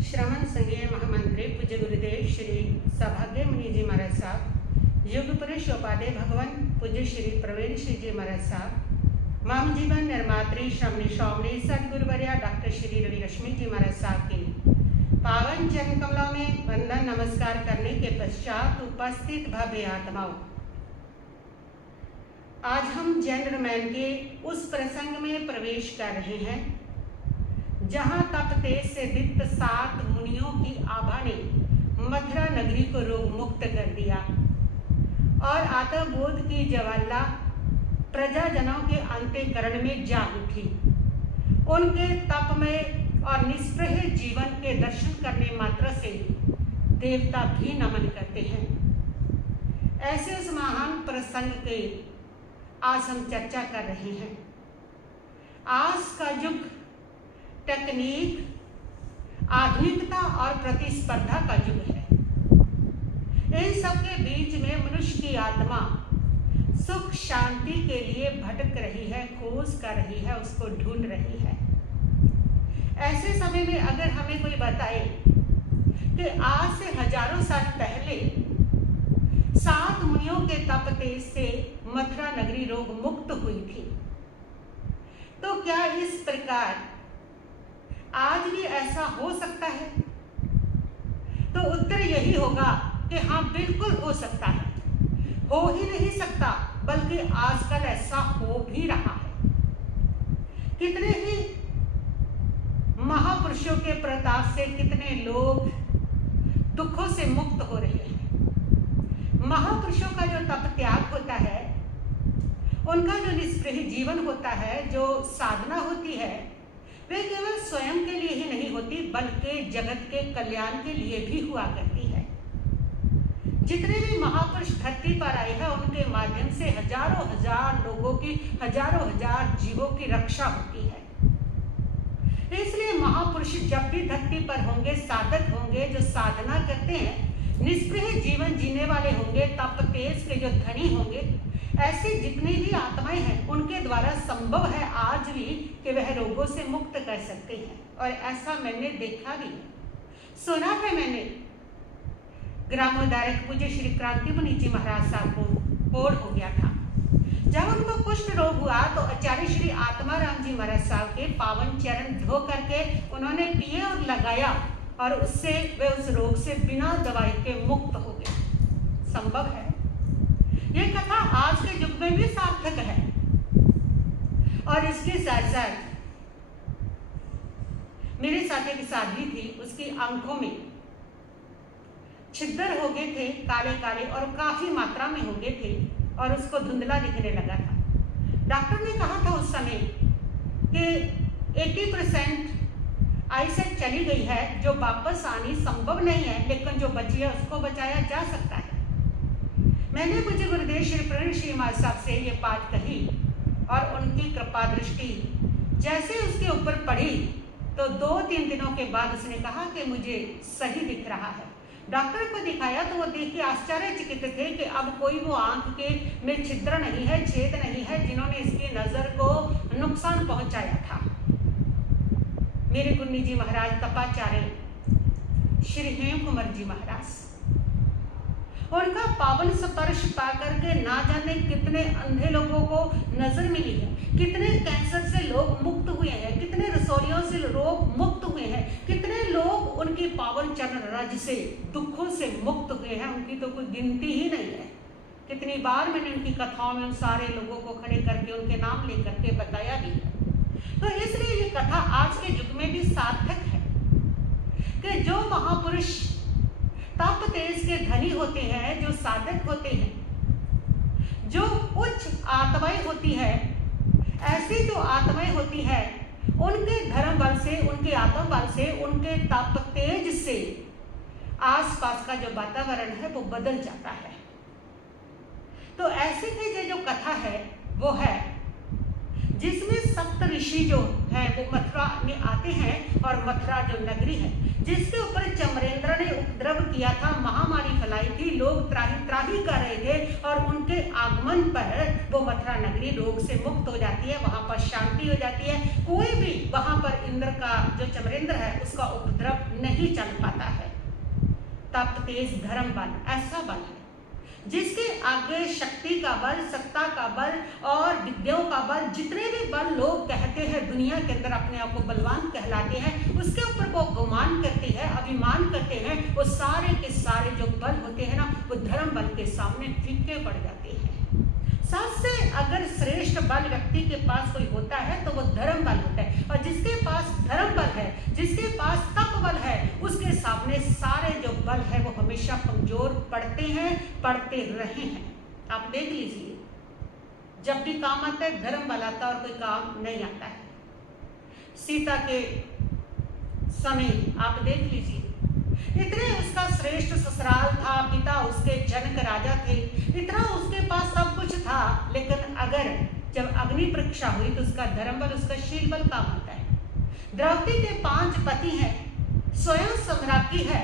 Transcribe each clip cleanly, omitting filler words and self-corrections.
श्रवण संघीय महामंत्री पूज्य गुरुदेव श्री सौभाग्य मुनि जी महाराज साहब, युग पुरुष उपाध्याय भगवान पूज्य श्री प्रवीण श्री जी महाराज साहब, माम जीवन निर्मात्री श्रमणी स्वामी सदगुरुवर्या डॉक्टर श्री रवि रश्मि जी महाराज साहब के पावन चरण कमलों में वंदन नमस्कार करने के पश्चात उपस्थित भव्य आत्माओं, आज हम जेंटलमैन के उस प्रसंग में प्रवेश कर रहे हैं जहां तप तेज से दीप्त 7 मुनियों की आभा ने मथुरा नगरी को रोग मुक्त कर दिया और आत्मबोध की ज्वाला प्रजाजनों के अंतःकरण में जाग उठी। उनके तप में और निष्प्रह जीवन के दर्शन करने मात्र से देवता भी नमन करते हैं। ऐसे उस महान प्रसंग के आज हम चर्चा कर रहे हैं। आज का युग टेक्निक, आधुनिकता और प्रतिस्पर्धा का युग है। इन सब के बीच में मनुष्य की आत्मा सुख शांति के लिए भटक रही है, खोज कर रही है, उसको ढूंढ रही है। ऐसे समय में अगर हमें कोई बताए कि आज से हजारों साल पहले 7 मुनियों के तप तेज से मथुरा नगरी रोग मुक्त हुई थी, तो क्या इस प्रकार आज भी ऐसा हो सकता है? तो उत्तर यही होगा कि हाँ, बिल्कुल हो सकता है। हो ही नहीं सकता बल्कि आजकल ऐसा हो भी रहा है। कितने ही महापुरुषों के प्रताप से कितने लोग दुखों से मुक्त हो रहे हैं। महापुरुषों का जो तप त्याग होता है, उनका जो निष्प्रह जीवन होता है, जो साधना होती है, वे केवल स्वयं के लिए ही नहीं होती बल्कि जगत के कल्याण के लिए भी हुआ करती है। जितने भी महापुरुष धरती पर आए हैं, उनके माध्यम से हजारों हजार लोगों की, हजारों हजार जीवों की रक्षा होती है। इसलिए महापुरुष जब भी धरती पर होंगे, साधक होंगे, जो साधना करते हैं, निष्प्रह जीवन जीने वाले होंगे, तप तेज के जो धनी होंगे, ऐसी जितनी भी आत्माएं हैं, उनके द्वारा संभव है आज भी कि वह रोगों से मुक्त कर सकते हैं। और ऐसा मैंने देखा भी, सुना है मैंने। ग्रामोद्धारक पूज्य श्री क्रांति मुनि जी महाराज साहब को कोढ़ हो गया था। जब उनको कुष्ठ रोग हुआ तो आचार्य श्री आत्माराम जी महाराज साहब के पावन चरण धो करके उन्होंने पिए और लगाया, और उससे वे उस रोग से बिना दवाई के मुक्त हो गए। संभव है। ये कथा आज के युग में भी सार्थक है। और इसके साथ साथ मेरे साथ एक साध्वी थी, उसकी आंखों में छिद्र हो गए थे, काले काले, और काफी मात्रा में हो गए थे, और उसको धुंधला दिखने लगा था। डॉक्टर ने कहा था उस समय कि 80% आईसाइट चली गई है, जो वापस आनी संभव नहीं है, लेकिन जो बची है उसको बचाया जा सकता है। मैंने मुझे गुरुदेव श्री प्रवीण श्री महाराज साहब से ये बात कही, और उनकी कृपा दृष्टि जैसे उसके ऊपर पड़ी तो 2-3 दिनों के बाद उसने कहा कि मुझे सही दिख रहा है। डॉक्टर को दिखाया तो वो देख के आश्चर्यचकित थे कि अब कोई वो आंख के में छिद्र नहीं है, छेद नहीं है, जिन्होंने इसकी नजर को नुकसान पहुंचाया था। मेरे गुरुनी जी महाराज तपाचार्य श्री हेम कुमार जी महाराज, उनका पावन स्पर्श पाकर के ना जाने कितने अंधे लोगों को नजर मिली है, कितने कैंसर से लोग मुक्त हुए हैं, कितने रसोलियों से लोग मुक्त हुए हैं, कितने लोग उनकी पावन चरण रज से दुखों से मुक्त हुए हैं, उनकी तो कोई गिनती ही नहीं है। कितनी बार मैंने उनकी कथाओं में उन सारे लोगों को खड़े करके उनके नाम लेकर के बताया भी है। तो इसलिए ये कथा आज के युग में भी सार्थक है कि जो महापुरुष तप तेज के धनी होते हैं, जो साधक होते हैं, जो उच्च आत्माएं होती है, ऐसी जो आत्माएं होती है, उनके धर्म बल से, उनके आत्म बल से, उनके तप तेज से आसपास का जो वातावरण है वो बदल जाता है। तो ऐसी की जो कथा है वो है जिसमें सप्त ऋषि जो है वो मथुरा में आते हैं और मथुरा जो नगरी है जिसके ऊपर चमरेंद्र ने उपद्रव किया था, महामारी फैलाई थी, लोग त्राही त्राही कर रहे थे और उनके आगमन पर वो मथुरा नगरी रोग से मुक्त हो जाती है, वहां पर शांति हो जाती है, कोई भी वहां पर इंद्र का जो चमरेंद्र है उसका उपद्रव नहीं चल पाता है। तप तेज धर्म बल ऐसा बल है जिसके आगे शक्ति का बल, सत्ता का बल और विद्याओं का बल, जितने भी बल लोग कहते हैं दुनिया के अंदर अपने आप को बलवान कहलाते हैं, उसके ऊपर वो गुमान करते हैं, अभिमान करते हैं, वो सारे के सारे जो बल होते हैं ना वो धर्म बल के सामने फीके पड़ जाते हैं। सबसे अगर श्रेष्ठ बल व्यक्ति के पास कोई होता है तो वो धर्म बल होता है, और जिसके पास धर्म बल है, जिसके पास तप बल है, उसके सामने सारे जो बल है वो हमेशा कमजोर पड़ते हैं, पड़ते रहे हैं। आप देख लीजिए, जब भी काम आता है धर्म बल आता है और कोई काम नहीं आता है। सीता के समय आप देख लीजिए, इतने उसका श्रेष्ठ ससुराल था, पिता उसके जनक राजा थे, इतना उसके पास सब कुछ था, लेकिन अगर जब अग्नि परीक्षा हुई तो उसका धर्म बल, उसका शील बल काम आता है। द्रौपदी के 5 पति हैं, स्वयं सम्राज्ञी है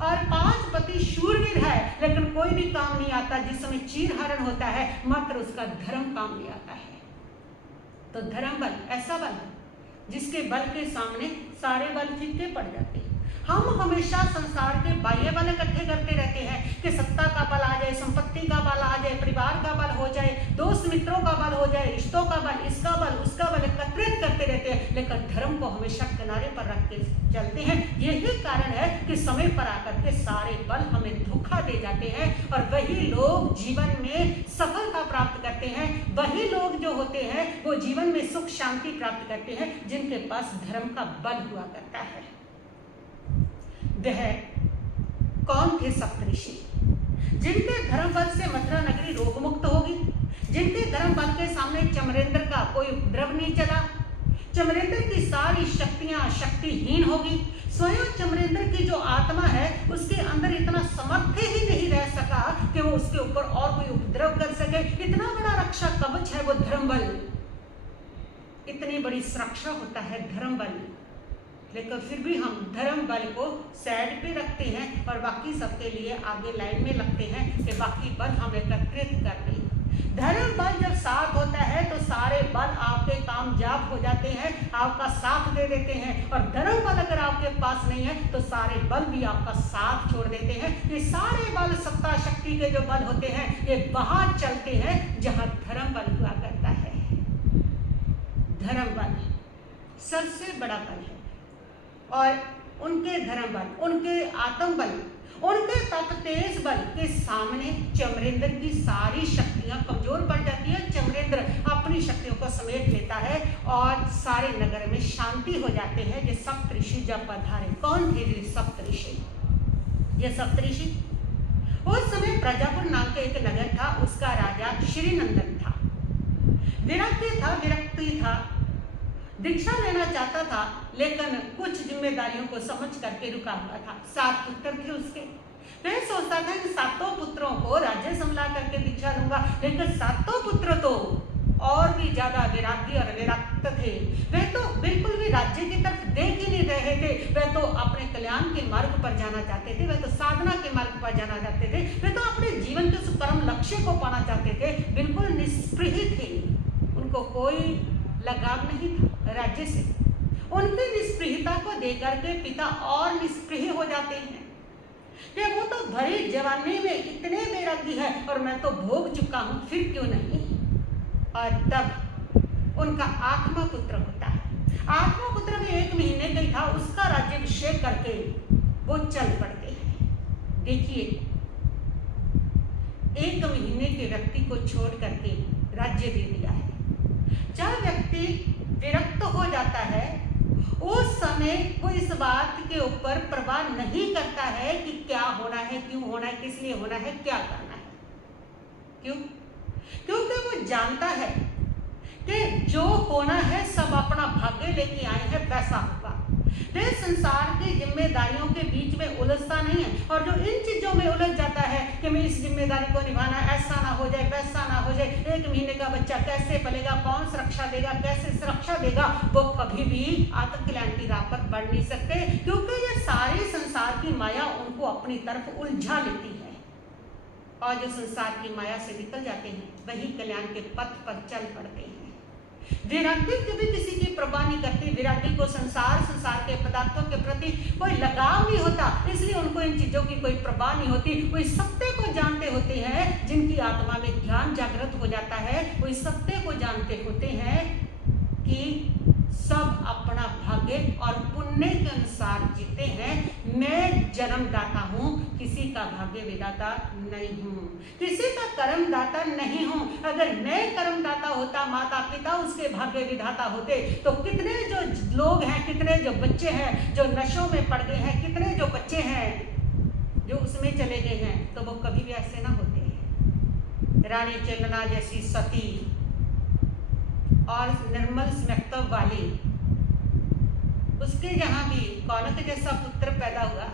और 5 पति शूरवीर है, लेकिन कोई भी काम नहीं आता। जिस समय चीरहरण होता है मात्र उसका धर्म काम नहीं आता है। तो धर्म बल ऐसा बल है जिसके बल के सामने सारे बल फीके पड़ जाते हैं। हम हमेशा संसार के बाह्य बल इकट्ठे करते रहते हैं कि सत्ता का बल आ जाए, संपत्ति का बल आ जाए, परिवार का बल हो जाए, दोस्त मित्रों का बल हो जाए, रिश्तों का बल, इसका बल उसका बल एकत्रित करते रहते हैं, लेकिन धर्म को हमेशा किनारे पर रख के चलते हैं। यही कारण है कि समय पर आकर के सारे बल हमें धोखा दे जाते हैं और वही लोग जीवन में सफलता प्राप्त करते हैं, वही लोग जो होते हैं वो जीवन में सुख शांति प्राप्त करते हैं जिनके पास धर्म का बल हुआ करता है। वह कौन थे सप्तऋषि जिनके धर्म बल से मथुरा नगरी रोग मुक्त होगी, जिनके धर्म बल के सामने चमरेंद्र का कोई उपद्रव नहीं चला, चमरेंद्र की सारी शक्तियां शक्तिहीन होगी, स्वयं चमरेंद्र की जो आत्मा है उसके अंदर इतना समर्थ ही नहीं रह सका कि वो उसके ऊपर और कोई उपद्रव कर सके। इतना बड़ा रक्षा कवच है वो धर्म बल, इतनी बड़ी सुरक्षा होता है धर्म बल, लेकिन फिर भी हम धर्म बल को साइड पे रखते हैं और बाकी सबके लिए आगे लाइन में लगते हैं कि बाकी बल हम एकत्रित कर लें। धर्म बल जब साथ होता है तो सारे बल आपके कामयाब हो जाते हैं, आपका साथ दे देते हैं, और धर्म बल अगर आपके पास नहीं है तो सारे बल भी आपका साथ छोड़ देते हैं। ये सारे बल सत्ता शक्ति के जो बल होते हैं ये वहां चलते हैं जहां धर्म बल हुआ करता है। धर्म बल सबसे बड़ा बल है और उनके धर्म बल, उनके आत्म बल, उनके तप तेज बल के सामने चमरेंद्र की सारी शक्तियां कमजोर पड़ जाती है। चमरेंद्र अपनी शक्तियों को समेट लेता है और सारे नगर में शांति हो जाते हैं। ये सप्तऋषि जब पधारे, कौन थे ये सप्तऋषि? ये सप्तऋषि उस समय प्रजापुर नाम के एक नगर था, उसका राजा श्रीनंदन था। विरक्ति था, दीक्षा लेना चाहता था, लेकिन कुछ जिम्मेदारियों को समझ करके रुका हुआ था। 7 पुत्र थे उसके। वह सोचता था कि 7 पुत्रों को राज्य संभाला करके दीक्षा लूंगा, लेकिन 7 पुत्र तो और भी ज्यादा वैरागी और विरक्त थे। वह तो बिल्कुल भी राज्य की तरफ देख ही नहीं रहे थे, वह तो अपने कल्याण के मार्ग पर जाना चाहते थे, वह तो साधना के मार्ग पर जाना चाहते थे, वह तो अपने जीवन के उस परम लक्ष्य को पाना चाहते थे। बिल्कुल निष्पृह थे, उनको कोई लगाव नहीं था राज्य से। उनकी निष्पृहता को देकर के पिता और निष्पृह हो जाते हैं कि वो तो भरी जवानी में इतने वैरागी है और मैं तो भोग चुका हूं, फिर क्यों नहीं। और तब उनका 8वां पुत्र होता है। 8वां पुत्र भी 1 महीने का ही था, उसका राज्याभिषेक करके वो चल पड़ते हैं। देखिए, 1 महीने के व्यक्ति को छोड़ करके राज्य दे दिया है। जब व्यक्ति विरक्त हो जाता है उस समय वो इस बात के ऊपर परवाह नहीं करता है कि क्या होना है, क्यों होना है, किस लिए होना है, क्या करना है। क्यों? क्योंकि वो जानता है कि जो होना है सब अपना भाग्य लेके आए हैं, वैसा होगा। वे संसार की जिम्मेदारियों के बीच में उलझता नहीं है, और जो इन चीजों में उलझ जाता है कि मैं इस जिम्मेदारी को निभाना, ऐसा ना हो जाए, वैसा ना हो जाए, 1 महीने का बच्चा कैसे पलेगा, कौन सुरक्षा देगा, कैसे सुरक्षा देगा, वो कभी भी आत्म कल्याण की राह पर बढ़ नहीं सकते, क्योंकि ये सारे संसार की माया उनको अपनी तरफ उलझा लेती है। और जो संसार की माया से निकल जाते हैं वही कल्याण के पथ पर चल पड़ते हैं। वैरागी कभी किसी की परवाह नहीं करती। वैरागी को संसार के पदार्थों के प्रति कोई लगाव नहीं होता, इसलिए उनको इन चीजों की कोई परवाह नहीं होती। कोई सत्य को जानते होते हैं, जिनकी आत्मा में ज्ञान जागृत हो जाता है, कोई सत्य को जानते होते हैं कि सब अपना भाग्य और पुण्य के अनुसार जीते हैं। मैं जन्मदाता हूँ, किसी का भाग्य विधाता नहीं हूँ, किसी का कर्मदाता नहीं हूँ। अगर मैं कर्मदाता होता, माता पिता उसके भाग्य विधाता होते, तो कितने जो लोग हैं, कितने जो बच्चे हैं जो नशों में पड़ गए हैं, कितने जो बच्चे हैं जो उसमें चले गए हैं, तो वो कभी भी ऐसे ना होते। रानी चंदना जैसी सती और निर्मल स्मृतव वाली, उसके यहाँ भी कौनक जैसा पुत्र पैदा हुआ,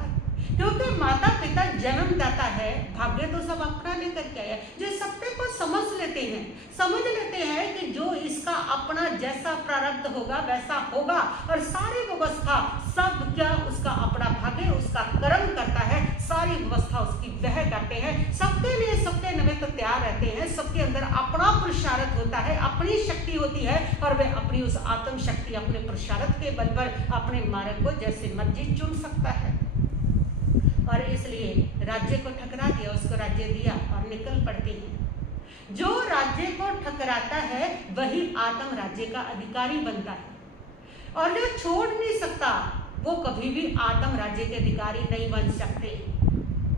क्योंकि माता पिता जन्मदाता है, भाग्य तो सब अपना लेकर के आया। जो सत्य को समझ लेते हैं कि जो इसका अपना जैसा प्रारब्ध होगा वैसा होगा, और सारी व्यवस्था सब क्या उसका अपना भाग्य, उसका कर्म करता है, सारी व्यवस्था उसकी वह करते हैं। सबके लिए सबके निमित्त तैयार रहते हैं, सबके अंदर अपना पुरुषार्थ होता है, अपनी शक्ति होती है, और वह अपनी उस आत्म शक्ति, अपने पुरुषार्थ के बल पर अपने मार्ग को जैसे मर्जी चुन सकता है। और इसलिए राज्य को ठकरा दिया, उसको राज्य दिया और निकल पड़ते हैं। जो राज्य को ठकराता है वही आत्म राज्य का अधिकारी बनता है, और जो छोड़ नहीं सकता वो कभी भी आत्म राज्य के अधिकारी नहीं बन सकते।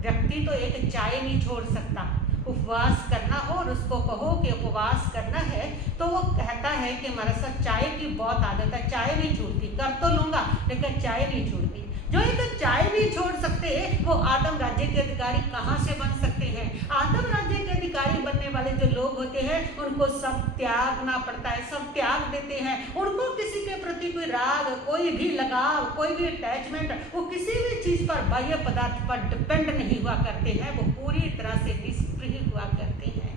व्यक्ति तो एक चाय नहीं छोड़ सकता। उपवास करना हो और उसको कहो कि उपवास करना है, तो वो कहता है कि हमारे साथ चाय की बहुत आदत है, चाय नहीं छूटती, कर तो लूंगा लेकिन चाय नहीं छूटती। जो एक चाय नहीं छोड़ सकते वो आत्म राज्य के अधिकारी कहाँ से बन सकते हैं? आत्म राज्य के अधिकारी बनने वाले जो लोग होते हैं उनको सब त्यागना पड़ता है, सब त्याग देते हैं। उनको किसी के प्रति कोई राग, कोई भी लगाव, कोई भी अटैचमेंट, वो किसी भी चीज पर, बाह्य पदार्थ पर डिपेंड नहीं हुआ करते हैं, वो पूरी तरह से निष्क्रिय हुआ करते हैं।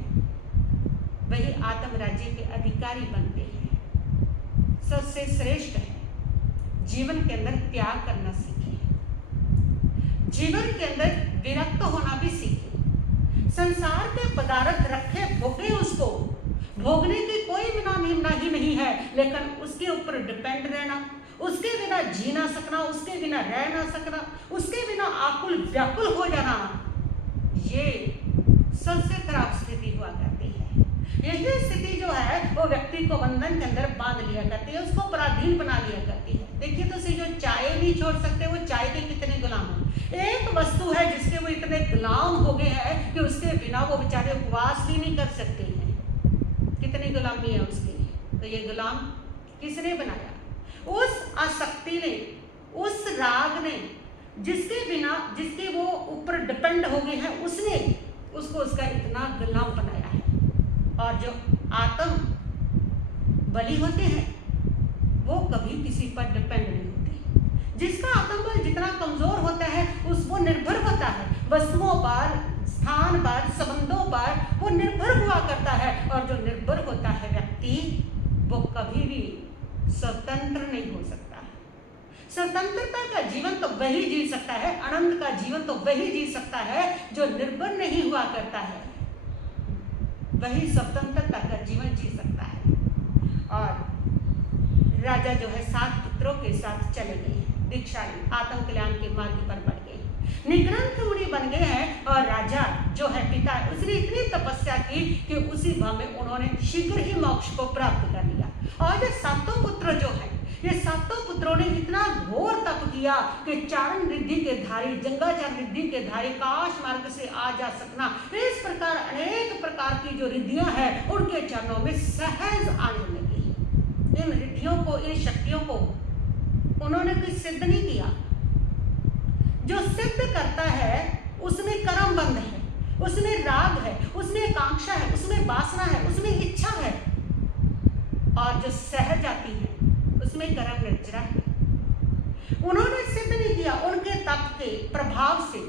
वही आत्म राज्य के अधिकारी बनते हैं। सबसे श्रेष्ठ है जीवन के अंदर त्याग करना सीखे, जीवन के अंदर विरक्त होना भी सीखे। संसार के पदार्थ रखे भोगे, उसको भोगने की कोई बिना ही नहीं है, लेकिन उसके ऊपर डिपेंड रहना, उसके बिना जी ना सकना, उसके बिना रह ना सकना, उसके बिना आकुल व्याकुल हो जाना, ये सबसे खराब स्थिति हुआ करती है। यही स्थिति जो है वो व्यक्ति को बंधन के अंदर बांध लिया करती है, उसको पराधीन बना लिया करती है। देखिए तो सही, जो चाय नहीं छोड़ सकते वो चाय के कितने गुलाम हैं। एक वस्तु है जिसके वो इतने गुलाम हो गए हैं कि उसके बिना वो बेचारे उपवास भी नहीं कर सकते हैं। कितनी गुलामी है उसकी। तो ये गुलाम किसने बनाया? उस आसक्ति ने, उस राग ने, जिसके वो ऊपर डिपेंड हो गए हैं, उसने उसको उसका इतना गुलाम बनाया है। और जो आत्म बलि होते हैं वो कभी किसी पर डिपेंड नहीं होते। जिसका आत्मबल जितना कमजोर होता है वो निर्भर होता है वस्तुओं पर, स्थान पर, संबंधों पर, वो निर्भर हुआ करता है। और जो निर्भर होता है व्यक्ति, वो कभी भी स्वतंत्र नहीं हो सकता है। स्वतंत्रता का जीवन तो वही जी सकता है, अनंत का जीवन तो वही जी सकता है जो निर्भर नहीं हुआ करता है, वही स्वतंत्रता का जीवन जी सकता है। और राजा जो है 7 पुत्रों के साथ चले गए हैं, दीक्षा ली, आत्म कल्याण के मार्ग पर बढ़ गए, निग्रंथ मुनि बन गए हैं। और राजा जो है पिता, उसने इतनी तपस्या की कि उसी भाव में उन्होंने शीघ्र ही मोक्ष को प्राप्त कर लिया। और ये 7 पुत्र जो है, ये 7 पुत्रों ने इतना घोर तप किया कि चारण रिद्धि के धारी, जंगाचार रिद्धि के धारी, काश मार्ग से आ जा सकना, इस प्रकार अनेक प्रकार की जो रिद्धियां हैं उनके चरणों में सहज आने लगी। इन रिद्धियों को, इन शक्तियों को उन्होंने कोई सिद्ध नहीं किया। जो सिद्ध करता है उसमें कर्म बंध है, उसमें राग है, उसमें कांक्षा है, उसमें वासना है, उसमें इच्छा है। और जो सहज आती है उसमें कर्म निर्जरा है। उन्होंने सिद्ध नहीं किया, उनके तप के प्रभाव से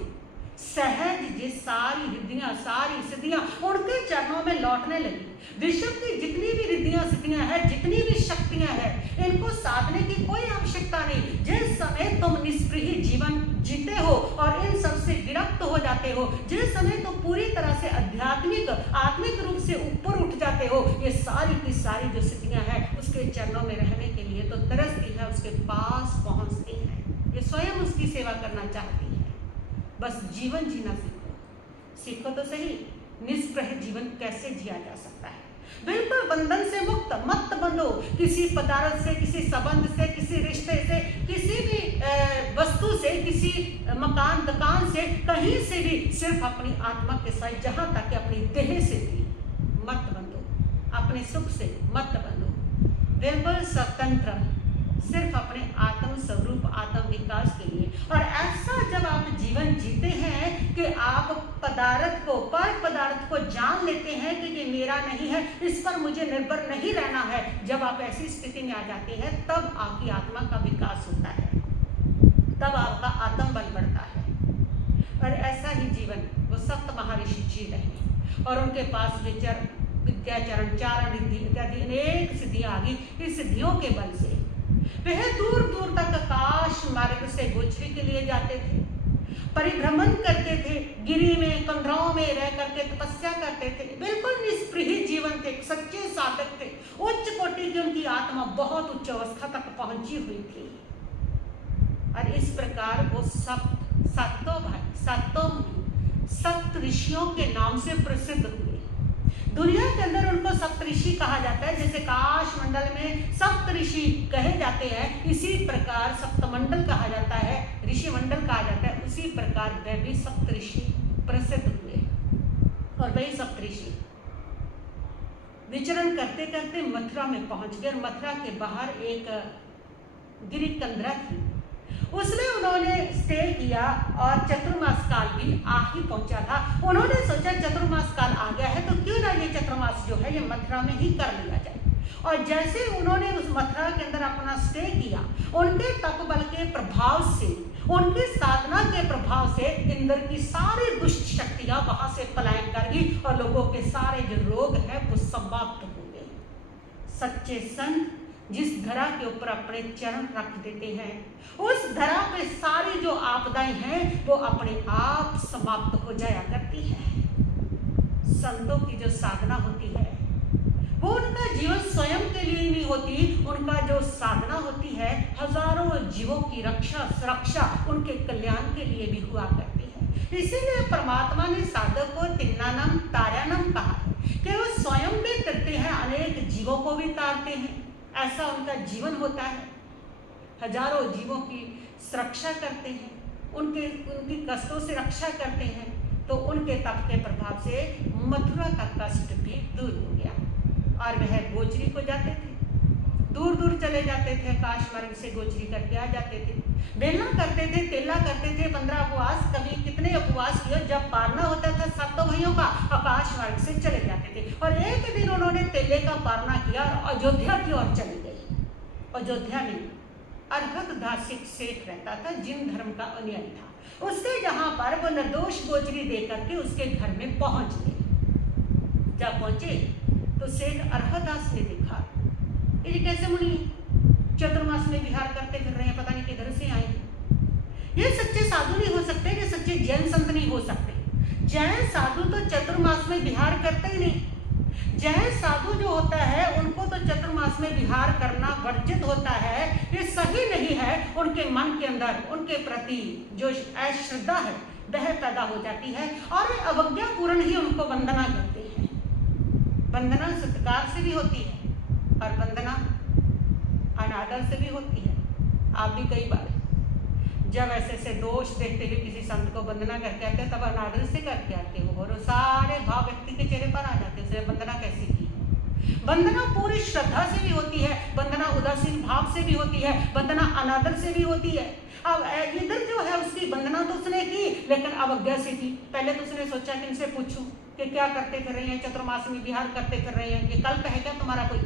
सहज ये सारी रिद्धियां, सारी सिद्धियां उनके चरणों में लौटने लगी। विश्व की जितनी भी रिद्धियां सिद्धियां हैं, जितनी भी शक्तियां हैं, इनको साधने की कोई आवश्यकता नहीं। जिस समय तुम निष्प्रिय जीवन जीते हो और इन सब से विरक्त हो जाते हो, जिस समय तुम पूरी तरह से आध्यात्मिक आत्मिक रूप से ऊपर उठ जाते हो, ये सारी की सारी जो सिद्धियां हैं उसके चरणों में रहने के लिए तो तरसती है, उसके पास पहुंचती है, ये स्वयं उसकी सेवा करना चाहती है। बस जीवन जीना सीखो तो सही, निष्प्रह जीवन कैसे जिया जा सकता है। बिल्कुल बंधन से मुक्त मत बंधो, किसी पदार्थ से, किसी संबंध से, किसी रिश्ते से, किसी भी वस्तु से, किसी मकान दुकान से, कहीं से भी, सिर्फ अपनी आत्मा के साथ, जहाँ तक अपनी देह से भी मत बंधो, अपने सुख से मत बंधो, बिल्कुल स्वतंत्र, सिर्फ अपने आत्म स्वरूप आत्म विकास के लिए। और ऐसा जब आप जीवन जीते हैं कि आप पदार्थ को, पर पदार्थ को जान लेते हैं कि ये मेरा नहीं है, इस पर मुझे निर्भर नहीं रहना है, जब आप ऐसी स्थिति में आ जाते हैं, तब आपकी आत्मा का विकास होता है, तब आपका आत्म बल बढ़ता है। और ऐसा ही जीवन वो सप्त महर्षि जी रहे और उनके पास विद्याचरण, चारण रिद्धि इत्यादि अनेक सिद्धियां आ गई। इस सिद्धियों के बल से वह दूर दूर तक आकाश मार्ग से गोचरी के लिए जाते थे, परिभ्रमण करते थे, गिरी में कंदराओं में रह करके तपस्या करते थे, बिल्कुल निष्प्रिय जीवन थे, सच्चे साधक थे, उच्च कोटि की उनकी आत्मा बहुत उच्च अवस्था तक पहुंची हुई थी। और इस प्रकार वो सातों सप्त ऋषियों के नाम से प्रसिद्ध हुए। दुनिया के अंदर उनको सप्त ऋषि कहा जाता है, जैसे काश मंडल में सप्त ऋषि कहे जाते हैं, इसी प्रकार सप्तमंडल कहा जाता है, ऋषि मंडल कहा जाता है, उसी प्रकार वे भी सप्त ऋषि प्रसिद्ध हुए। और वही सप्त ऋषि विचरण करते करते मथुरा में पहुंच गए। मथुरा के बाहर एक गिरी कंदरा थी, उसमें उन्होंने स्टे किया और चतुर्मास काल भी आ ही पहुंचा था। उन्होंने सोचा चतुर्मास काल आ गया है तो क्यों ना ये चतुर्मास जो है ये मथुरा में ही कर लिया जाए। और जैसे उन्होंने उस मथुरा के अंदर अपना स्टे किया, उनके तप बल के प्रभाव से, उनकी साधना के प्रभाव से इंद्र की सारी दुष्ट शक्तियां वहां से पलायन कर गई और लोगों के सारे जो रोग हैं वो समाप्त हो गए। सच्चे संत जिस धरा के ऊपर अपने चरण रख देते हैं, उस धरा पे सारी जो आपदाएं हैं वो अपने आप समाप्त हो जाया करती है। संतों की जो साधना होती है वो उनका जीवन स्वयं के लिए ही नहीं होती, उनका जो साधना होती है हजारों जीवों की रक्षा सुरक्षा उनके कल्याण के लिए भी हुआ करती है। इसीलिए परमात्मा ने साधक को तिन्नानम तार्यानम कहा है कि वो स्वयं भी करते हैं, अनेक जीवों को भी तारते हैं। ऐसा उनका जीवन होता है, हजारों जीवों की सुरक्षा करते हैं, उनकी कष्टों से रक्षा करते हैं। तो उनके तप के प्रभाव से मथुरा का कष्ट भी दूर हो गया और वह गोचरी को जाते थे, दूर दूर चले जाते थे, आकाश मार्ग से गोचरी करके आ जाते थे, बेलना करते थे, तेला करते थे, 15 उपवास, कभी कितने उपवास किए। जब पारना होता था सातों भाइयों का, आकाश मार्ग से चले जाते थे। और एक दिन उन्होंने तेले का पारना किया और अयोध्या की ओर चले गए। अयोध्या में अर्हत दासिक सेठ रहता था, जिन धर्म का अनुयायी था, उसके जहां पर वो निर्दोष गोचरी दे करके उसके घर में पहुंच गए। जब पहुंचे तो सेठ अर्हदास ने देखा, ये कैसे मुनि चतुर्मास में विहार करते फिर रहे हैं, पता नहीं किधर से आए। ये सच्चे साधु नहीं हो सकते, ये सच्चे जैन संत नहीं हो सकते। जैन साधु तो चतुर्मास में विहार करते ही नहीं। जैन साधु जो होता है उनको तो चतुर्मास में विहार करना वर्जित होता है, ये सही नहीं है। उनके मन के अंदर उनके प्रति जो अश्रद्धा है वह पैदा हो जाती है और वे अवज्ञापूर्ण ही उनको वंदना करते हैं। वंदना सत्कार से भी होती है और वंदना अनादर से भी होती है। आप भी कई बार जब ऐसे दोष देखते हुए किसी संत को वंदना करके आते हैं तब अनादर से करके आते हो और सारे भाव व्यक्ति के चेहरे पर आ जाते हैं। वंदना कैसी की है? वंदना पूरी श्रद्धा से भी होती है, वंदना उदासीन भाव से भी होती है, वंदना अनादर से भी होती है। अब इधर जो है उसकी वंदना तो उसने की लेकिन अवज्ञा से की। पहले तो उसने सोचा कि इनसे पूछूं कि क्या करते फिर रहे हैं, चतुर्मास में विहार करते फिर रहे हैं, ये कल्प है क्या तुम्हारा कोई?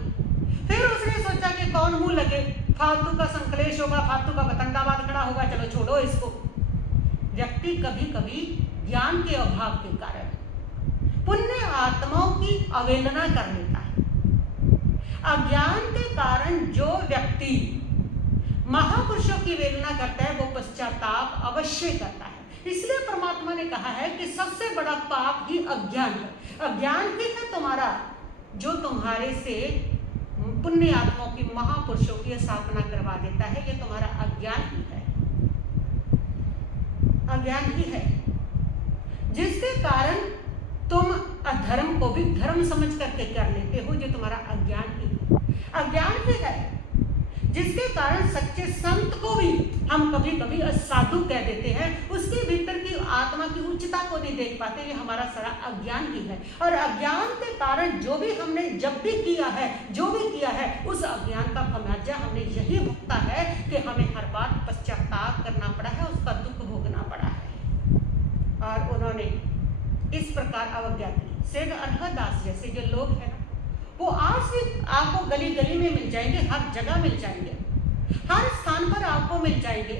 फिर उसने सोचा कि कौन मुंह लगे फालतू का संकलेश होगा, फालतू का बतंडावाद खड़ा होगा, चलो छोड़ो इसको। व्यक्ति कभी कभी ज्ञान के अभाव के कारण पुण्य आत्माओं की अवहेलना कर लेता है। अज्ञान के कारण जो व्यक्ति महापुरुषों की अवहेलना करता है वो पश्चाताप अवश्य करता है। इसलिए परमात्मा ने कहा है कि सबसे बड़ा पाप ही अज्ञान है। अज्ञान ही है तुम्हारा जो तुम्हारे से पुण्य आत्माओं की, महापुरुषों की स्थापना करवा देता है। ये तुम्हारा अज्ञान ही है, अज्ञान ही है, जिसके कारण तुम अधर्म को भी धर्म समझ करके कर लेते हो। जो तुम्हारा अज्ञान ही है, अज्ञान ही है, जिसके कारण सच्चे संत को भी हम कभी कभी असाधु कह देते हैं। उसके भीतर की आत्मा की उच्चता को नहीं देख पाते। ये हमारा सारा अज्ञान ही है। और अज्ञान के कारण जो भी हमने जब भी किया है, जो भी किया है, उस अज्ञान का खामियाजा हमने यही भुगता है कि हमें हर बार पश्चाताप करना पड़ा है, उसका दुख भोगना पड़ा है। और उन्होंने इस प्रकार अवज्ञा की। श्री अरहदास जैसे जो लोग हैं ना, वो आज भी आपको गली गली में मिल जाएंगे, हर जगह मिल जाएंगे, हर स्थान पर आपको मिल जाएंगे,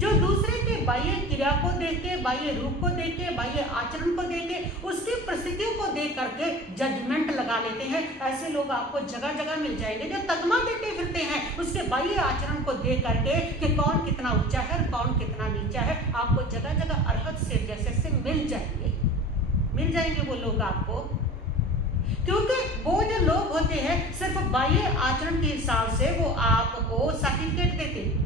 जो दूसरे के बाह्य क्रिया को देख के, बाह्य रूप को देख के, बाह्य आचरण को देख के, उसकी परिस्थितियों को देख करके जजमेंट लगा लेते हैं। ऐसे लोग आपको जगह जगह मिल जाएंगे, जो तगमा देते फिरते हैं उसके बाह्य आचरण को देख करके कि कौन कितना ऊंचा है और कौन कितना नीचा है। आपको जगह जगह अरहत से जैसे मिल जाएंगे वो लोग आपको, क्योंकि वो जो लोग होते हैं सिर्फ बाह्य आचरण के हिसाब से वो आपको सर्टिफिकेट देते हैं।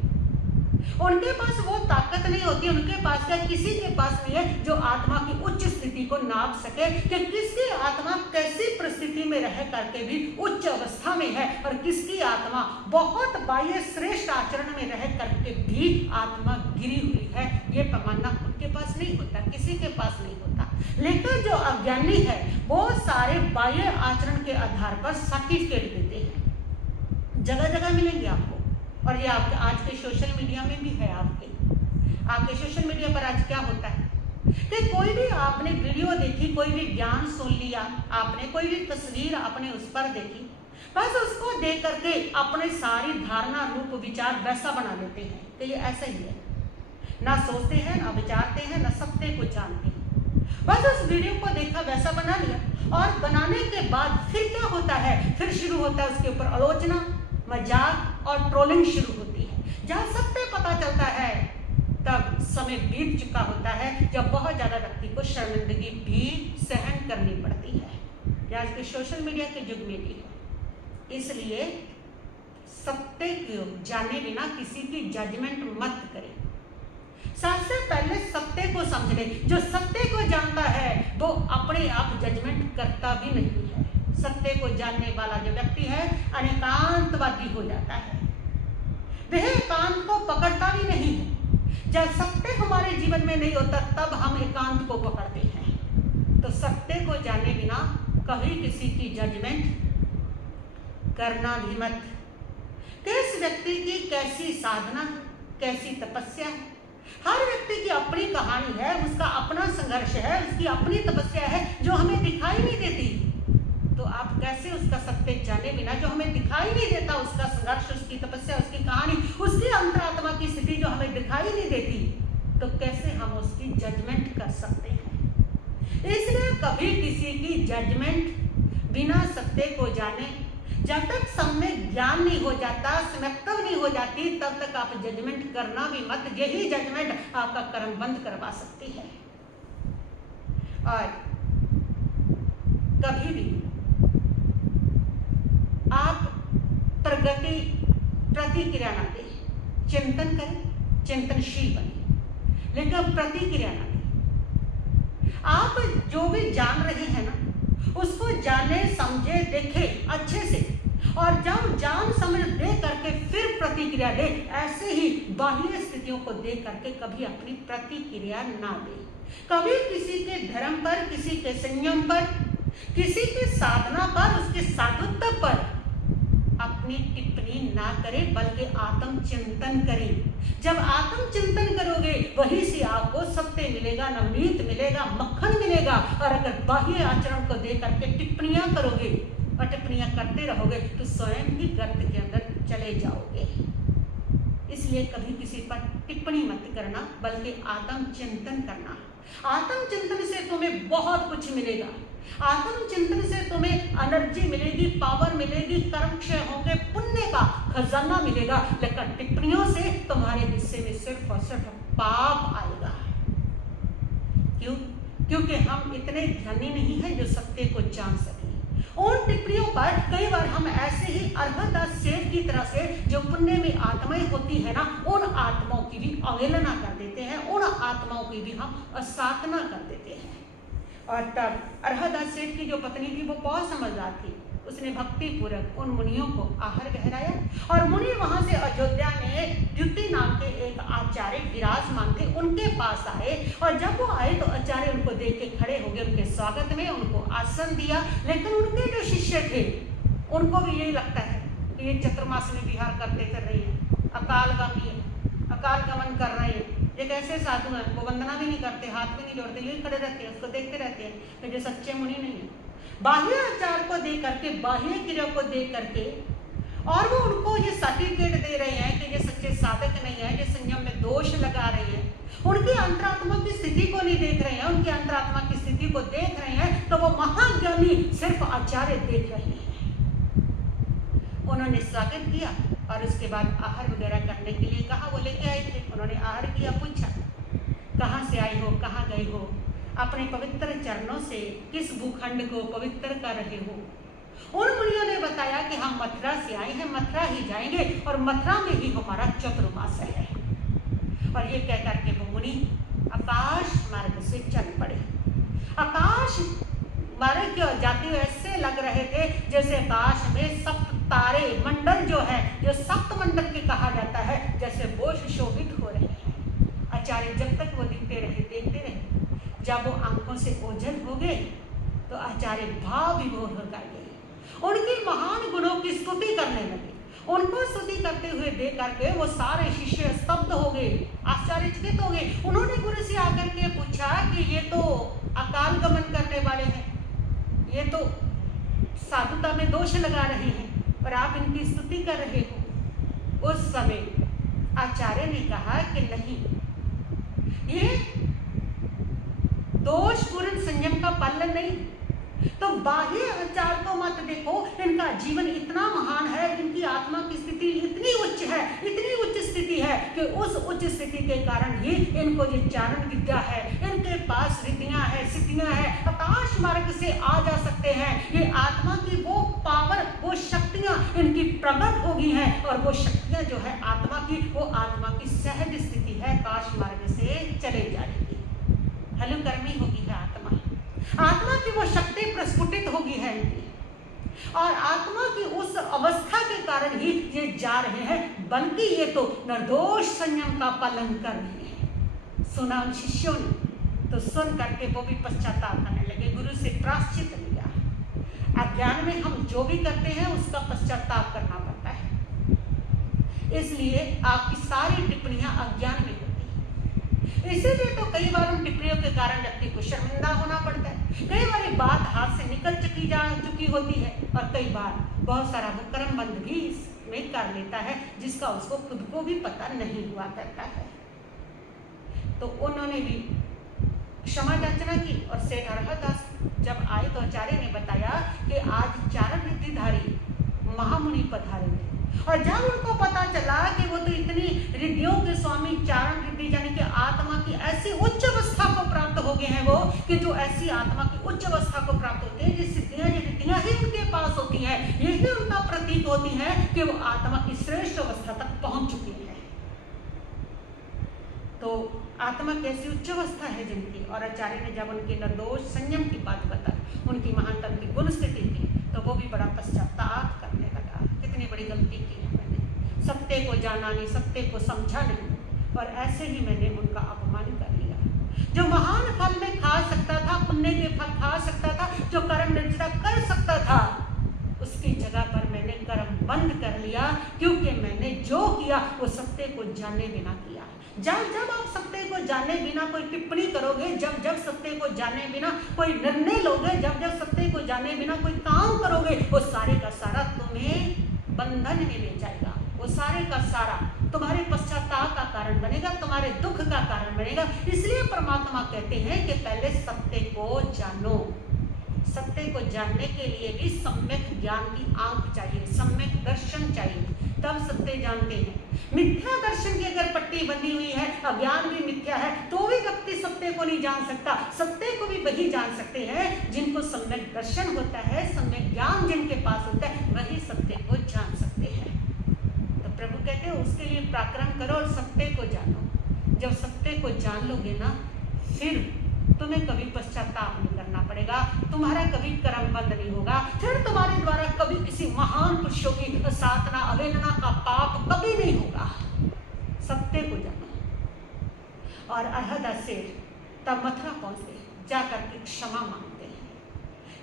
उनके पास वो ताकत नहीं होती, उनके पास या किसी के पास नहीं है जो आत्मा की उच्च स्थिति को नाप सके कि किसकी आत्मा कैसी परिस्थिति में रह करके भी उच्च अवस्था में है और किसकी आत्मा बहुत बाह्य श्रेष्ठ आचरण में रह करके भी आत्मा गिरी हुई है। ये पैमाना उनके पास नहीं होता, किसी के पास नहीं होता। लेकिन जो अज्ञानी है वो सारे बाह्य आचरण के आधार पर सर्टिफिकेट देते हैं, जगह जगह मिलेंगे आपको। और ये आपके आज के सोशल मीडिया में भी है। आपके सोशल मीडिया पर आज क्या होता है कि कोई भी आपने वीडियो देखी, कोई भी ज्ञान सुन लिया आपने, कोई भी तस्वीर आपने उस पर देखी, बस उसको देख करके अपने सारी धारणा रूप विचार वैसा बना लेते हैं कि ये ऐसा ही है। ना सोचते हैं, ना विचारते हैं, ना सत्य को जानते हैं। बस उस वीडियो को देखा, वैसा बना लिया। और बनाने के बाद फिर क्या होता है, फिर शुरू होता है उसके ऊपर आलोचना, मजाक और ट्रोलिंग शुरू होती है। जहाँ सत्य पता चलता है तब समय बीत चुका होता है, जब बहुत ज़्यादा व्यक्ति को शर्मिंदगी भी सहन करनी पड़ती है। आज के सोशल मीडिया के युग में भी है। इसलिए सत्य को जाने बिना किसी की जजमेंट मत करें। सबसे पहले सत्य को समझ ले। जो सत्य को जानता है वो अपने आप जजमेंट करता भी नहीं है। सत्य को जानने वाला जो व्यक्ति है अनेकांतवादी हो जाता है, वह एकांत को पकड़ता भी नहीं है। जब सत्य हमारे जीवन में नहीं होता तब हम एकांत को पकड़ते हैं। तो सत्य को जाने बिना कभी किसी की जजमेंट करना भी मत। किस व्यक्ति की कैसी साधना, कैसी तपस्या है, हर व्यक्ति की अपनी कहानी है, उसका अपना संघर्ष है, उसकी अपनी तपस्या है जो हमें दिखाई नहीं देती। तो आप कैसे उसका सत्य जाने बिना, जो हमें दिखाई नहीं देता, उसका संघर्ष, उसकी तपस्या, उसकी कहानी, उसकी अंतरात्मा की स्थिति जो हमें दिखाई नहीं देती, तो कैसे हम उसकी जजमेंट कर सकते हैं। इसलिए कभी किसी की जजमेंट बिना सत्य को जाने, जब तक सब में ज्ञान नहीं हो जाता, समक्तव नहीं हो जाती, तब तक आप जजमेंट करना भी मत। यही जजमेंट आपका कर्म बंद करवा सकती है। और कभी भी आप प्रतिक्रिया ना दें। चिंतन करें, चिंतनशील बने, लेकिन प्रतिक्रिया ना दें। आप जो भी जान रहे हैं ना, उसको जाने, समझे, देखे अच्छे से, और जब जान समझ दे करके फिर प्रतिक्रिया दे। ऐसे ही बाह्य स्थितियों को देख करके कभी अपनी प्रतिक्रिया ना दे। कभी किसी के धर्म पर, किसी के संयम पर, किसी की साधना पर, उसके साधुत्व पर अपनी टिप्पणी ना करें, बल्कि आत्मचिंतन करें। जब आत्मचिंतन करोगे वहीं से आपको सत्य मिलेगा, नवनीत मिलेगा, मक्खन मिलेगा। और अगर बाह्य आचरण को देख करके टिप्पणियां करोगे और टिप्पणियां करते रहोगे तो स्वयं ही गर्त के अंदर चले जाओगे। इसलिए कभी किसी पर टिप्पणी मत करना, बल्कि आत्मचिंतन करना। आत्मचिंतन से तुम्हें बहुत कुछ मिलेगा। आत्मचिंतन से तुम्हें एनर्जी मिलेगी, पावर मिलेगी, कर्म क्षय होंगे, पुण्य का खजाना मिलेगा। लेकिन टिप्पणियों से तुम्हारे हिस्से में सिर्फ और सिर्फ पाप आएगा। क्यों? क्योंकि हम इतने ध्यानी नहीं है जो सत्य को जान सके। उन टिप्पणियों पर कई बार हम ऐसे ही अर्हदास सेठ की तरह से जो पुण्य में आत्माएं होती है ना, उन आत्माओं की भी अवहेलना कर देते हैं, उन आत्माओं की भी हम असाधना कर देते हैं। और तब अर्हदास सेठ की जो पत्नी थी वो बहुत समझदार थी। उसने भक्ति पूर्वक उन मुनियों को आहार बहराया और मुनि वहां से अयोध्या में द्युति नाम के एक आचार्य विराजमान थे, उनके पास आए। और जब वो आए तो आचार्य उनको देख के खड़े हो गए उनके स्वागत में, उनको आसन दिया। लेकिन उनके जो शिष्य थे उनको भी यही लगता है कि ये चतुर्मास में विहार करते कर रही है, अकाल गमन कर रहे हैं, ये कैसे साधु हैं, वो वंदना भी नहीं करते, हाथ भी नहीं जोड़ते, यही खड़े रहते हैं, उसको देखते रहते हैं कि जो सच्चे मुनि नहीं है। बाह्य आचार को देख करके, बाह्य क्रिया को देख करके, और वो उनको ये सर्टिफिकेट दे रहे हैं कि ये सच्चे साधक नहीं है, ये संयम में दोष लगा रहे हैं। उनकी अंतरात्मा की स्थिति को नहीं देख रहे हैं, उनकी अंतरात्मा की स्थिति को देख रहे हैं तो वो महाज्ञानी सिर्फ आचार्य देख रहे हैं। उन्होंने स्वागत किया और उसके बाद आहार वगैरह करने के लिए कहा। वो लेके आए थे, उन्होंने आहार किया, पूछा कहाँ से आई हो, कहाँ गए हो, अपने पवित्र चरणों से किस भूखंड को पवित्र कर रहे हो। उन मुनियों ने बताया कि हम मथुरा से आए हैं, मथुरा ही जाएंगे और मथुरा में ही हमारा चतुर्मास है। और ये कह करके वो मुनि आकाश मार्ग से चल पड़े। आकाश मार्ग की ओर जाते हुए ऐसे लग रहे थे जैसे आकाश में सप्त तारे मंडल जो है, जो सप्त मंडल के कहा जाता है, जैसे वो सुशोभित हो रहे हैं। आचार्य जब तक वो दिखते रहे, देखते रहे। जब वो आंखों से ओझल हो गए तो आचार्य भाव विभोर हो गए, उनके महान गुणों की स्तुति करने लगे। उनको स्तुति करते हुए देख करके वो सारे शिष्य स्तब्ध हो गए, आश्चर्यचकित हो गए। उन्होंने गुरु से आकर के पूछा कि ये तो अकाल गमन करने वाले हैं, ये तो साधुता में दोष लगा रहे हैं, पर आप इनकी स्तुति कर रहे हो। उस समय आचार्य ने कहा कि नहीं, ये दोषपूर्ण संयम का पालन नहीं। तो बाह्य आचार को मत देखो, इनका जीवन इतना महान है, इनकी आत्मा की स्थिति इतनी उच्च है, इतनी उच्च स्थिति है कि उस उच्च स्थिति के कारण ही इनको ये चारण विद्या है, इनके पास रिद्धियां है, सिद्धियां है, आकाश मार्ग से आ जा सकते हैं। ये आत्मा की वो पावर, वो शक्तियां इनकी प्रकट हो गई हैं और वो शक्तियां जो है आत्मा की, वो आत्मा की सहज स्थिति है, आकाश मार्ग से चले जाएगी, हलुकर्मी होगी है आत्मा। आत्मा की वो शक्ति प्रस्फुटित होगी है इनकी, और आत्मा की उस अवस्था के कारण ही ये जा रहे हैं, बल्कि ये तो निर्दोष संयम का पालन कर रहे हैं। सुना उन शिष्यों ने, तो सुन करके वो भी पश्चाताप करने लगे, गुरु से प्रायश्चित लिया। अज्ञान में हम जो भी करते हैं उसका पश्चाताप करना पड़ता है, इसलिए आपकी सारी टिप्पणियां अज्ञान में होती है। इसीलिए तो कई बार उन टिप्पणियों के कारण व्यक्ति को शर्मिंदा होना पड़ता है। कई बार बात हाथ से निकल जा चुकी होती है, और कई बार बहुत सारा वो कर्म बंद भी इसमें कर लेता है जिसका उसको खुद को भी पता नहीं हुआ करता है। तो उन्होंने भी क्षमा याचना की, और सेठ अर्हदास जब आए तो आचार्य ने बताया कि आज चारण रिद्धिधारी महामुनि पधारे थे, और जब उनको पता चला कि वो तो इतनी रिद्धियों के स्वामी, चारण रिद्धि यानी कि आत्मा की ऐसी उच्च अवस्था को प्राप्त हो गए हैं वो, कि जो ऐसी आत्मा की उच्च अवस्था को प्राप्त होते हैं, ये सिद्धियां, ये रिद्धियां ही उनके पास होती हैं, यही उनका प्रतीक होती है कि वो आत्मा की श्रेष्ठ अवस्था तक पहुंच चुके हैं। तो आत्मा कैसी उच्च अवस्था है जिनकी, और आचार्य ने जब उनके निर्दोष संयम की बात बताई, उनकी महानतम की गुण स्थिति की, तो वो भी बड़ा पश्चाताप करने लगा, कितनी बड़ी गलती की है मैंने, सत्य को जाना नहीं, सत्य को समझा नहीं, और ऐसे ही मैंने उनका अपमान कर लिया। जो महान फल में खा सकता था, पुण्य के फल खा सकता था, जो कर्म निर्जरा कर सकता था, उसकी जगह पर मैंने कर्म बंद कर लिया, क्योंकि मैंने जो किया वो सत्य को जाने बिना किया। जब जब आप सत्य को जाने बिना कोई टिप्पणी करोगे, जब जब सत्य को जाने बिना कोई निर्णय लोगे, जब जब सत्य को जाने बिना कोई काम करोगे, वो सारे का सारा तुम्हें बंधन में ले जाएगा। वो सारे का सारा तुम्हारे पश्चाताप का कारण बनेगा, तुम्हारे दुख का कारण बनेगा। इसलिए परमात्मा कहते हैं कि पहले सत्य को जानो। सत्य को जानने के लिए भी सम्यक ज्ञान की आंख चाहिए, सम्यक दर्शन चाहिए, तब सत्य जानते हैं। मिथ्या दर्शन की अगर पट्टी बंधी हुई है, अज्ञान भी मिथ्या है, तो भी व्यक्ति सत्य को नहीं जान सकता। सत्य को भी वही जान सकते हैं जिनको सम्यक दर्शन होता है, सम्यक ज्ञान जिनके पास होता है, वही सत्य को जान सकते हैं। तो प्रभु कहते हैं उसके लिए पराक्रम करो और सत्य को जानो। जब सत्य को जान लोगे ना, फिर तुम्हें कभी पश्चाताप नहीं करना पड़ेगा, तुम्हारा कभी कर्म बंद नहीं होगा, फिर तुम्हारे द्वारा कभी किसी महान पुरुषों की साधना अवहेलना का पाप कभी नहीं होगा। सत्य को जानो। और अरहदा से तब मथुरा पहुंचते, जाकर के क्षमा मांगते हैं।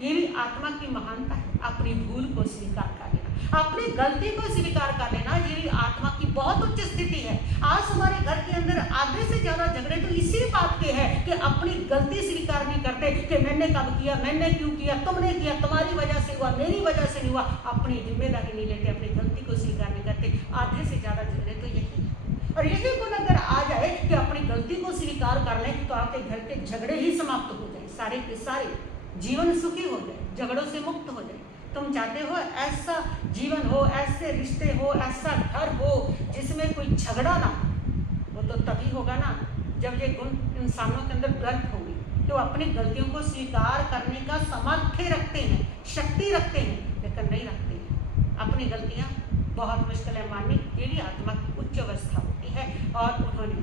ये भी आत्मा की महानता है, अपनी भूल को स्वीकार कर लेना, अपनी गलती को स्वीकार कर लेना। ये भी आत्मा की बहुत उच्च स्थिति है। आज हमारे घर के अंदर आधे से ज्यादा झगड़े तो इसी बात के हैं कि अपनी गलती स्वीकार नहीं करते कि मैंने कब किया, मैंने क्यों किया, तुमने किया, तुम्हारी वजह से हुआ, मेरी वजह से नहीं हुआ। अपनी जिम्मेदारी नहीं लेते, अपनी गलती को स्वीकार नहीं करते। आधे से ज्यादा झगड़े तो यही है। और यही गुण अगर आ जाए कि अपनी गलती को स्वीकार कर लें, तो आपके घर के झगड़े ही समाप्त हो जाए, सारे के सारे जीवन सुखी हो जाए, झगड़ों से मुक्त हो जाए। तुम चाहते हो ऐसा जीवन हो, ऐसे रिश्ते हो, ऐसा घर हो जिसमें कोई झगड़ा ना हो, वो तो तभी होगा ना जब ये गुण इंसानों के अंदर डेवलप होगी कि वो अपनी गलतियों को स्वीकार करने का सामर्थ्य रखते हैं, शक्ति रखते हैं, लेकिन नहीं रखते हैं। अपनी गलतियां बहुत मुश्किल है माननी, ये भी आत्मा की उच्च अवस्था होती है। और उन्होंने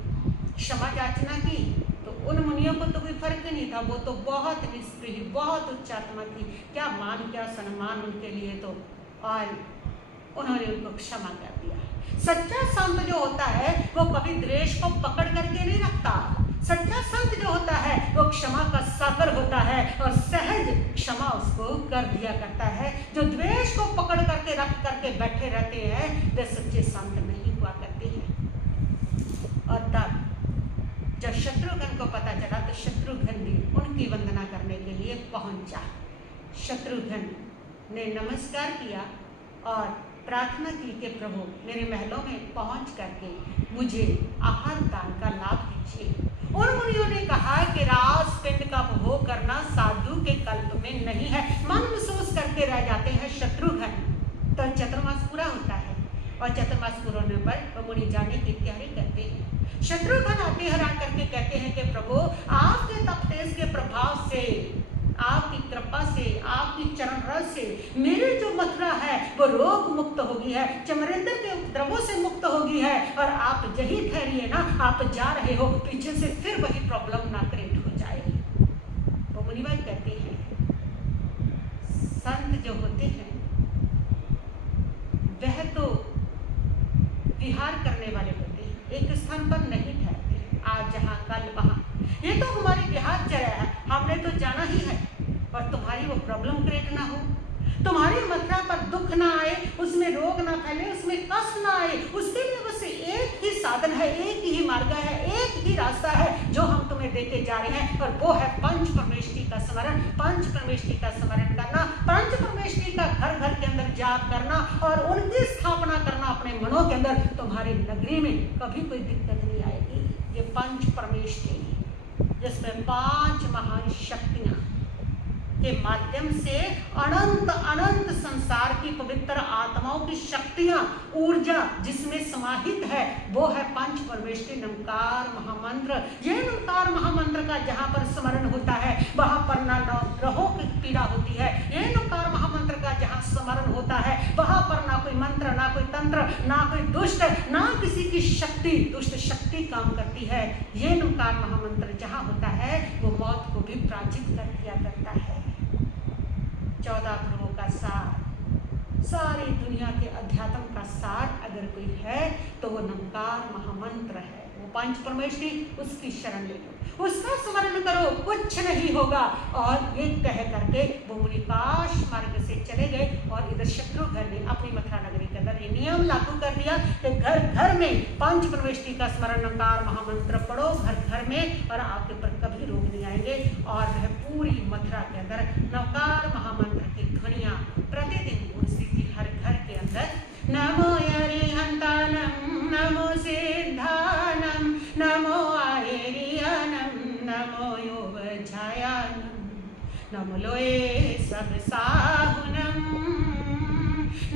क्षमा याचना की तो उन मुनियों को तो कोई फर्क ही नहीं था, वो तो बहुत निष्प्रिय, बहुत उच्च आत्मा थी, क्या मान क्या सम्मान उनके लिए। तो और उन्होंने उनको क्षमा कर दिया। सच्चा संत जो होता है वो कभी द्वेष को पकड़ करके नहीं रखता। सच्चा संत जो होता है वो क्षमा का सागर होता है और सहज क्षमा उसको कर दिया करता है। जो द्वेष को पकड़ करके रख करके बैठे रहते हैं वे सच्चे संत नहीं हुआ करते हैं। और तब जब शत्रुघ्न को पता चला तो शत्रुघ्न भी उनकी वंदना करने के लिए पहुंचा। शत्रुघ्न ने नमस्कार किया और प्रार्थना की कि प्रभु मेरे महलों में पहुंच करके मुझे आहार दान का लाभ दीजिए। उन मुनियों ने कहा कि राज पिंड का भोग करना साधु के कल्प में नहीं है। मन महसूस करके रह जाते हैं शत्रुघ्न। तो चतुर्मास पूरा होता है और चतुर्मास पूरा होने पर वो मुनि जाने की तैयारी करते हैं। शत्रुघ्न आते हैरान करके कहते हैं कि प्रभु आपके तप तेज के प्रभाव से, आपकी कृपा से, आपकी चरण रस से मेरी जो मथुरा है वो रोग मुक्त हो गई है, चमरेंद्र के उपद्रवों से मुक्त हो गई है। और आप यही ठहरिए ना, आप जा रहे हो, पीछे से फिर वही प्रॉब्लम ना क्रिएट हो जाएगी। तो मुनिवर कहते हैं संत जो होते हैं वह तो विहार करने वाले होते हैं, एक स्थान पर नहीं ठहरते। आज जहाँ कल वहाँ, ये तो हमारी विहार चर्या है, हमने तो जाना ही है। और तुम्हारी वो प्रॉब्लम क्रिएट ना हो, तुम्हारी मथुरा पर दुख ना आए, उसमें रोग ना फैले, उसमें कष्ट ना आए, उसके लिए बस एक ही साधन है, एक ही मार्ग है, एक ही रास्ता है जो हम तुम्हें देके जा रहे हैं। और वो है पंच परमेष्ठी का स्मरण, पंच परमेष्ठी का स्मरण करना, पंच परमेष्ठी का घर घर के अंदर जाप करना और उनकी स्थापना करना अपने मनों के अंदर। तुम्हारी नगरी में कभी कोई दिक्कत नहीं आएगी। ये पंच परमेष्ठी जिसमें 5 महान शक्तियां के माध्यम से अनंत अनंत संसार की पवित्र आत्माओं की शक्तियां, ऊर्जा जिसमें समाहित है, वो है पंच परमेष्ठी नमकार महामंत्र। ये नमकार महामंत्र का जहां पर स्मरण होता है वहां पर ना ग्रहों की पीड़ा होती है। ये नमकार महामंत्र का जहां स्मरण होता है वहां पर ना कोई मंत्र, ना कोई तंत्र, ना कोई दुष्ट, ना किसी की शक्ति, दुष्ट शक्ति काम करती है। ये नमकार महामंत्र जहां होता है वो मौत को भी पराजित कर दिया करता है। 14 ग्रहों का सार, सारी दुनिया के अध्यात्म का सार अगर कोई है तो वो नमकार महामंत्र है। वो पंच परमेष्ठी, उसकी शरण ले लो, उसका स्मरण करो, कुछ नहीं होगा। और ये कह करके वो मुनिकाश मार्ग से चले गए। और इधर शत्रुघ्न ने अपनी मथुरा नगरी के अंदर ये नियम लागू कर दिया कि घर घर में पंच परमेष्ठी का स्मरण नमकार महामंत्र पढ़ो, घर घर में, और आपके ऊपर कभी रोग नहीं आएंगे। और वह पूरी मथुरा के अंदर नमकार महामंत्र की ध्वनियां प्रतिदिन गूंजती थी, हर घर के अंदर नमो अरिहन्तानं नमो सिद्धानं नमो आयर्यानं नमो योगजायानं नमो लोये सब साहुनं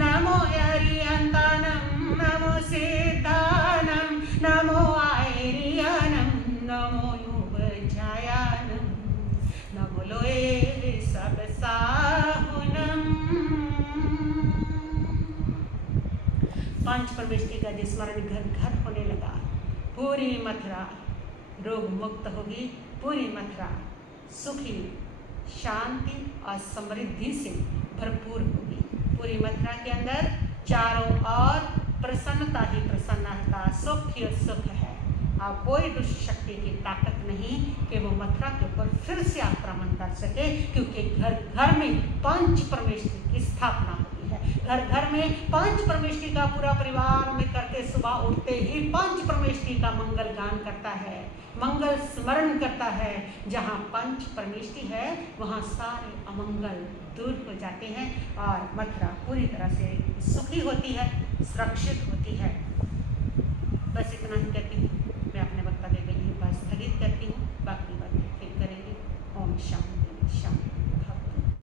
नमो अरिहन्तानं नमो सिद्धानं नमो आयर्यानं नमो योगजायानं नमो लोये सब साहुनं। पंच परमेष्टि का स्मरण घर घर होने लगा। पूरी मथुरा रोग मुक्त होगी, पूरी मथुरा सुखी, शांति और समृद्धि से भरपूर होगी। पूरी मथुरा के अंदर चारों ओर प्रसन्नता ही प्रसन्नता, सुख ही सुख है। और कोई दुष्ट शक्ति की ताकत नहीं कि वो मथुरा के ऊपर फिर से आक्रमण कर सके, क्योंकि घर घर में पंच परमेष्टि की स्थापना होती है। घर घर में पंच परमेष्टि का पूरा परिवार में करके सुबह उठते ही पंच परमेष्टि का मंगल गान करता है, मंगल स्मरण करता है। जहाँ पंच परमेष्टि है वहाँ सारे अमंगल दूर हो जाते हैं और मथुरा पूरी तरह से सुखी होती है, सुरक्षित होती है। बस इतना ही कहती हूँ। मैं अपने वक्तव्य को यहीं पर स्थगित करती हूँ, बाकी बातें फिर करेंगे। ओम शांति शांति।